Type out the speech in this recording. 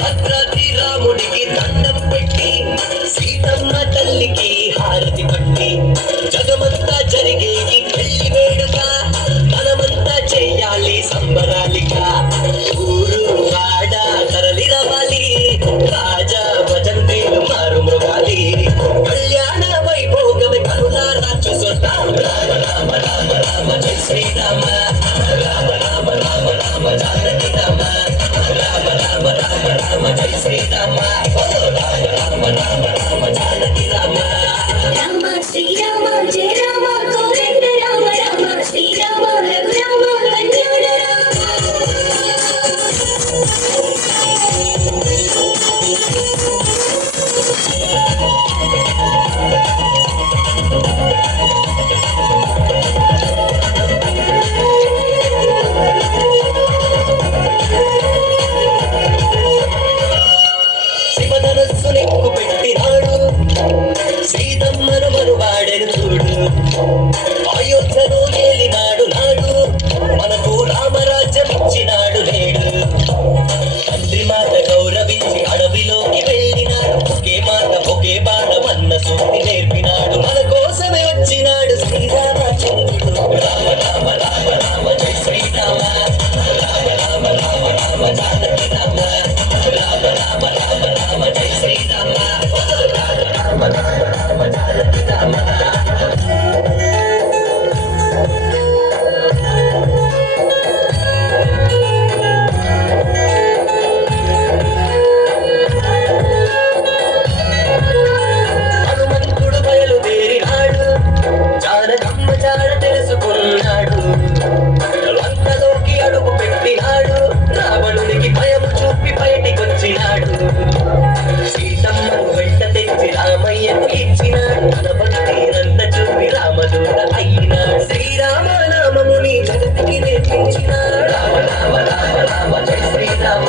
భద్రాద్రి రాముడికి దండం పెట్టి సీతమ్మ తల్లికి హారతి పట్టి జగమంతా జరిగే ఈ పెళ్లి వేడుక మనమంతా చెయ్యాలి సంబరాలిగా ఊరు వాడ తరలి రవాలి రాజా భజంత్రీలు మారు మృగాలి కళ్యాణ వైభోగమే కరుణారా చూసొద్దాం రామ రామ రామ రామ జై శ్రీరామ రామ రామ రామ రామ జానకి రామ రామ రామ రామ రామ జై శ్రీరామ రామ రామ రామ రామ జానకి రామ రామ శ్రీరామ జయ రామ కోదండ రామ రామ శ్రీరామ రఘురామ కళ్యాణ శివధనస్సు నెక్కు పెట్టినాడు సీతమ్మను మరువాడెను చూడు అయోధ్యలో ఏలినాడు నాడు మనకు రామరాజ్యం ఇచ్చినాడు నేడు తండ్రి మాట గౌరవించి అడవిలోకి వెళ్ళినాడు ఒకే మాట ఒకే బాణం అన్న సూక్తి నేర్పినాడు మన కోసమే వచ్చినాడు శ్రీరామచంద్రుడు రామ రామ రామ రామ జై శ్రీరామ రామ రామ రామ రామ జానకి రామ రామ రామ రామ రామ జై శ్రీరామ రామ రామ రామ రామ జానకి రామ హనుమంతుడు బయలుదేరినాడు జానకమ్మ జాడ తెలుసుకున్నాడు లంకలోకి అడుగు పెట్టినాడు రావణునికి భయం చూపి బయటికొచ్చినాడు సీతమ్మను వెంట తెచ్చి రామయ్యను ఇచ్చినాడు తన భక్తినంత చూపి రామదూత అయినాడు శ్రీరామ నామముని జగతికి నేర్పించినాడు రామ రామ రామ రామ జై శ్రీరామ